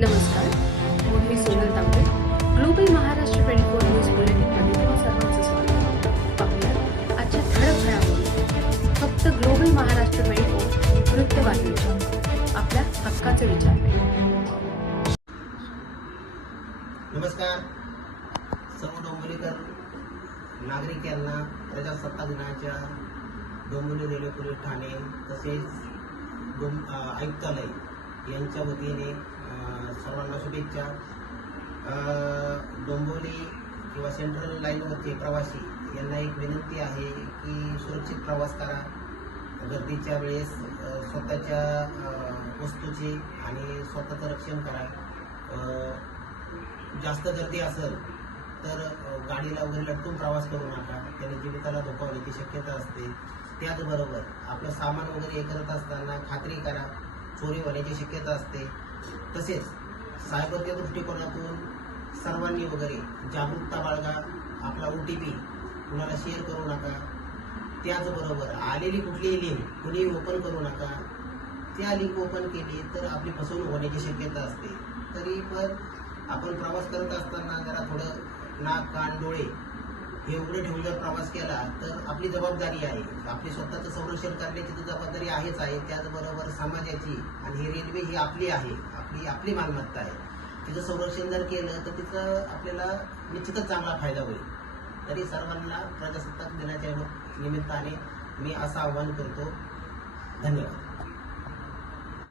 नमस्कार. मी Sonal Tambe. Global Maharashtra twenty four news बुलेटिनमध्ये तुम्हा सर्वांचं स्वागत पाहूया आजच्या ठळक घडामोडी. फक्त ग्लोबल महाराष्ट्र ट्वेंटी फोर वृत्तवाहिनीच्या. आपल्या हक्काचे विचार नमस्कार. सर्व डोंबिवलीकर नागरिक यांना प्रजासत्ताक दिनाच्या डोंबिवली रेल्वे पोलीस ठाणे तसेच डों आयुक्तालय यांच्या वतीने सर्वांना शुभेच्छा. डोंबोली डोंबिवली किंवा सेंट्रल लाईनवरचे प्रवासी यांना एक विनंती आहे की सुरक्षित प्रवास करा. गर्दीच्या वेळेस स्वतःच्या वस्तूचे आणि स्वतःचं रक्षण करा. जास्त गर्दी असेल तर गाडीला वगैरे लटकून प्रवास करू नका. त्याने जीविताला धोका होण्याची शक्यता असते. त्याचबरोबर आपलं सामान वगैरे हे करत असताना खात्री करा. चोरी होण्याची शक्यता असते. तसेच सायबरच्या दृष्टिकोनातून सर्वांनी वगैरे जागरूकता बाळगा. आपला ओ टी पी कुणाला शेअर करू नका. त्याचबरोबर आलेली कुठलीही लिंक कुणीही ओपन करू नका. त्या लिंक ओपन केली तर आपली फसवणूक होण्याची शक्यता असते. तरी पण आपण प्रवास करत असताना जरा थोडं नाक कान डोळे हे उघडे ठेवून जर प्रवास केला तर आपली जबाबदारी आहे. आपली स्वतःचं संरक्षण करण्याची तर जबाबदारी आहेच आहे त्याचबरोबर समाजाची आणि ही रेल्वे ही आपली आहे. आपली आपली मालमत्ता आहे. तिचं संरक्षण जर केलं तर तिचं आपल्याला निश्चितच चांगला फायदा होईल. तरी सर्वांना प्रजासत्ताक दिनाच्या निमित्ताने मी असं आवाहन करतो. धन्यवाद.